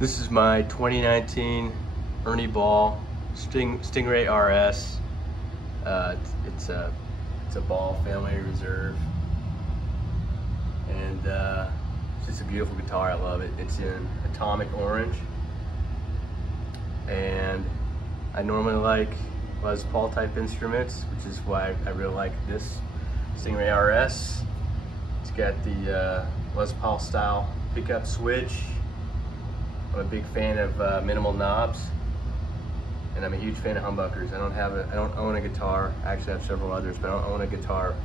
This is my 2019 Ernie Ball Stingray RS. It's a Ball family reserve, and it's just a beautiful guitar. I love it. It's in atomic orange, and I normally like Les Paul type instruments, which is why I really like this Stingray RS. It's got the Les Paul style pickup switch. I'm a big fan of minimal knobs, and I'm a huge fan of humbuckers. I don't own a guitar. I actually have several others, but I don't own a guitar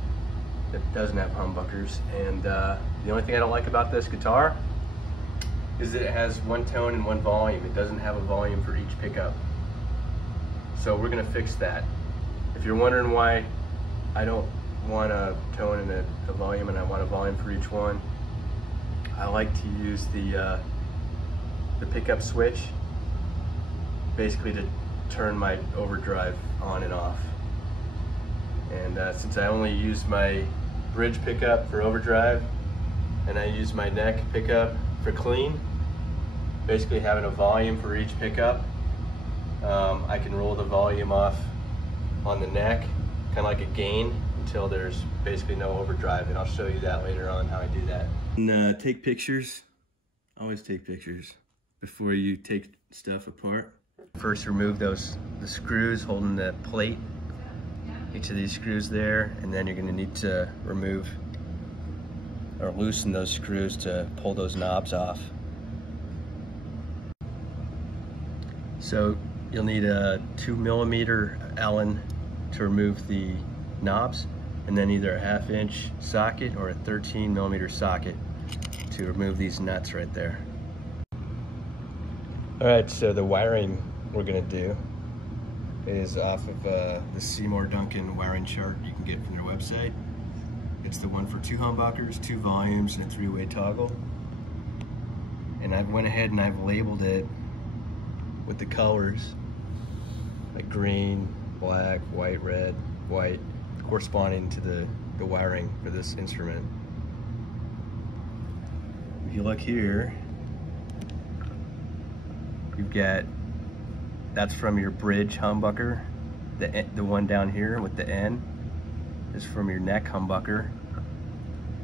that doesn't have humbuckers. And the only thing I don't like about this guitar is that it has one tone and one volume. It doesn't have a volume for each pickup. So we're gonna fix that. If you're wondering why I don't want a tone and a volume, and I want a volume for each one, I like to use the pickup switch basically to turn my overdrive on and off. And since I only use my bridge pickup for overdrive and I use my neck pickup for clean, basically having a volume for each pickup, I can roll the volume off on the neck, kind of like a gain, until there's basically no overdrive, and I'll show you that later on how I do that. And take pictures. Always take pictures before you take stuff apart. First remove the screws holding the plate, each of these screws there, and then you're going to need to remove or loosen those screws to pull those knobs off. So you'll need a 2mm Allen to remove the knobs, and then either a 1/2 inch socket or a 13mm socket to remove these nuts right there. Alright, so the wiring we're going to do is off of the Seymour Duncan wiring chart you can get from their website. It's the one for 2 humbuckers, 2 volumes, and a 3-way toggle. And I went ahead and I've labeled it with the colors, like green, black, white, red, white, corresponding to the wiring for this instrument. If you look here, you've got, that's from your bridge humbucker. The one down here with the N is from your neck humbucker.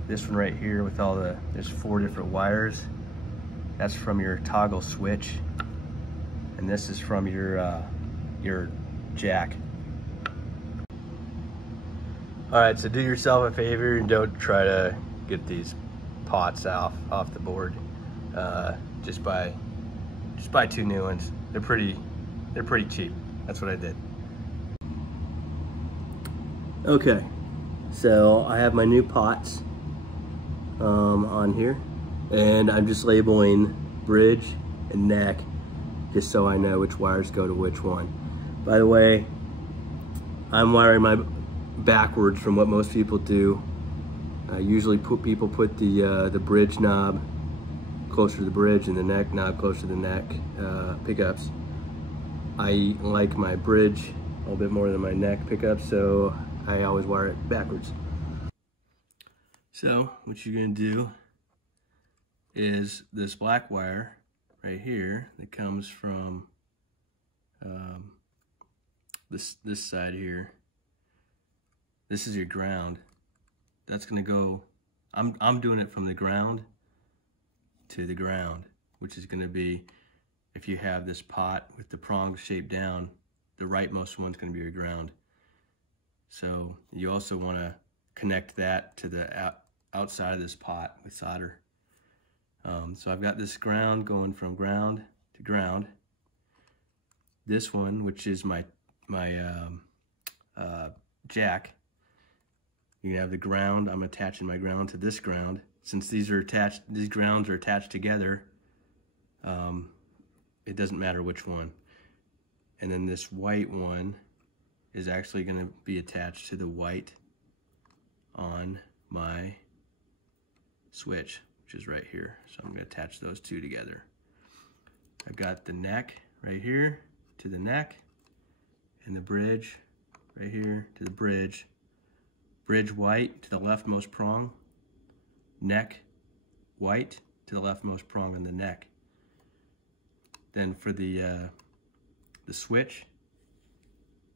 This one right here with all there's 4 different wires, that's from your toggle switch. And this is from your jack. All right, so do yourself a favor and don't try to get these pots off the board. Just buy 2 new ones. They're pretty cheap. That's what I did. Okay, so I have my new pots on here, and I'm just labeling bridge and neck just so I know which wires go to which one. By the way, I'm wiring my backwards from what most people do. Usually people put the bridge knob closer to the bridge and the neck knob closer to the neck pickups. I like my bridge a little bit more than my neck pickup, so I always wire it backwards. So what you're going to do is this black wire right here that comes from this side here. This is your ground. That's going to go, I'm doing it from the ground to the ground, which is going to be, if you have this pot with the prongs shaped down, the rightmost one's going to be your ground. So you also want to connect that to the outside of this pot with solder. So I've got this ground going from ground to ground. This one, which is my jack, you can have the ground. I'm attaching my ground to this ground. Since these grounds are attached together, it doesn't matter which one. And then this white one is actually going to be attached to the white on my switch, which is right here. So I'm going to attach those two together. I've got the neck right here to the neck, and the bridge right here to the bridge. Bridge white to the leftmost prong, neck white to the leftmost prong in the neck. Then for the switch,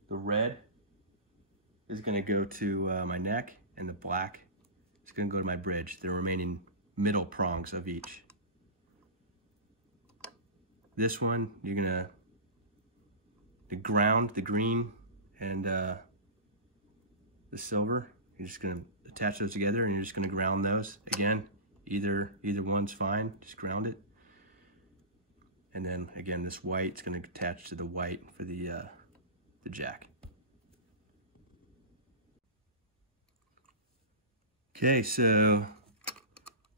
the red is gonna go to my neck, and the black is gonna go to my bridge, the remaining middle prongs of each. This one, you're gonna, the ground, the green, and the silver, you're just gonna attach those together, and you're just gonna ground those. Again, either one's fine, just ground it. And then again, this white's gonna attach to the white for the jack. Okay, so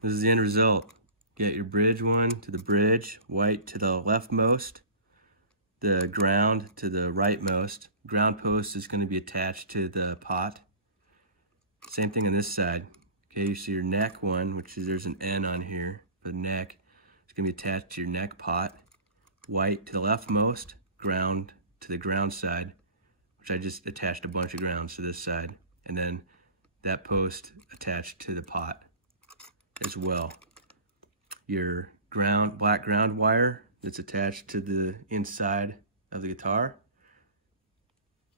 this is the end result. Get your bridge one to the bridge, white to the leftmost, the ground to the rightmost. Ground post is going to be attached to the pot. Same thing on this side. Okay, you see your neck one, which is, there's an N on here for the neck. It's going to be attached to your neck pot. White to the leftmost, ground to the ground side, which I just attached a bunch of grounds to this side. And then that post attached to the pot as well. Your black ground wire that's attached to the inside of the guitar,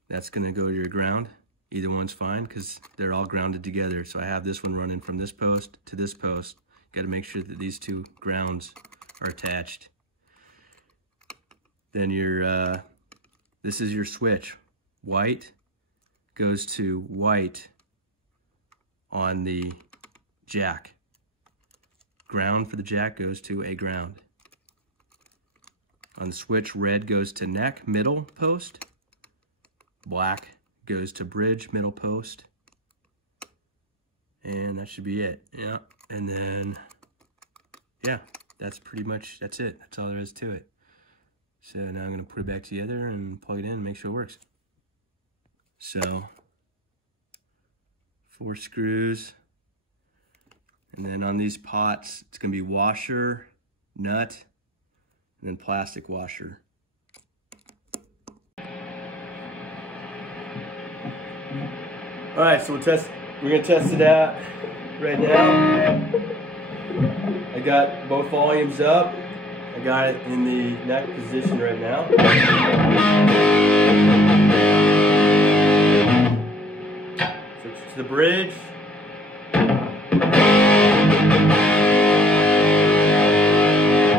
that's gonna go to your ground. Either one's fine because they're all grounded together. So I have this one running from this post to this post. Got to make sure that these two grounds are attached. Then your this is your switch. White goes to white on the jack. Ground for the jack goes to a ground. On the switch, red goes to neck, middle post. Black goes to bridge, middle post. And that should be it. Yeah. And then, yeah, that's pretty much, that's it. That's all there is to it. So now I'm going to put it back together and plug it in and make sure it works. So, 4 screws. And then on these pots, it's going to be washer, nut, and then plastic washer. All right, so we're going to test it out right now. I got both volumes up. I got it in the neck position right now. Switch to the bridge.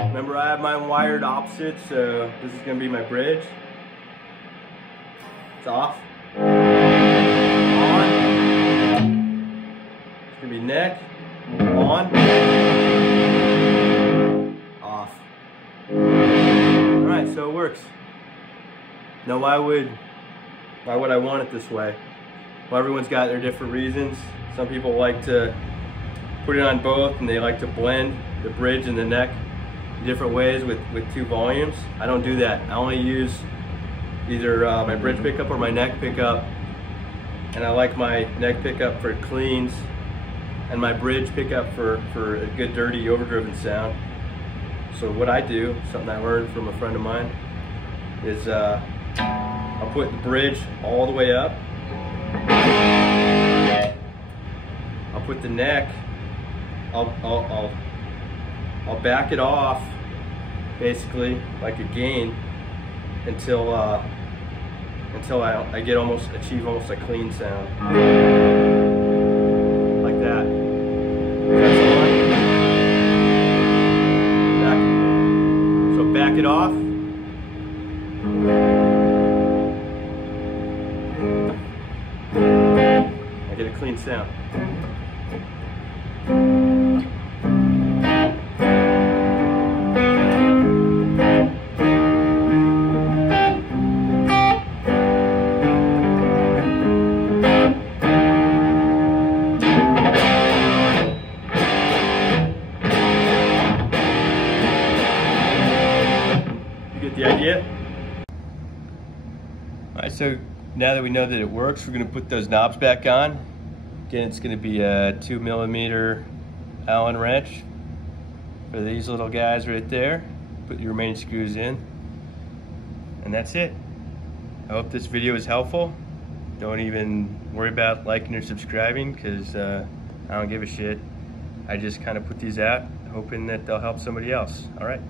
Remember, I have mine wired opposite, so this is going to be my bridge. It's off. On. It's going to be neck. On. Off. Alright, so it works. Now why would I want it this way? Well, everyone's got their different reasons. Some people like to put it on both, and they like to blend the bridge and the neck different ways with 2 volumes. I don't do that. I only use either my bridge pickup or my neck pickup, and I like my neck pickup for cleans and my bridge pickup for a good dirty overdriven sound. So what I do, something I learned from a friend of mine, is I'll put the bridge all the way up. I'll put the neck, I'll back it off, basically like a gain, until I achieve almost a clean sound, like that. So back it off. I get a clean sound. The idea. Alright, so now that we know that it works, we're going to put those knobs back on. Again, it's going to be a 2mm Allen wrench for these little guys right there. Put your remaining screws in, and that's it. I hope this video is helpful. Don't even worry about liking or subscribing, because I don't give a shit. I just kind of put these out hoping that they'll help somebody else. Alright.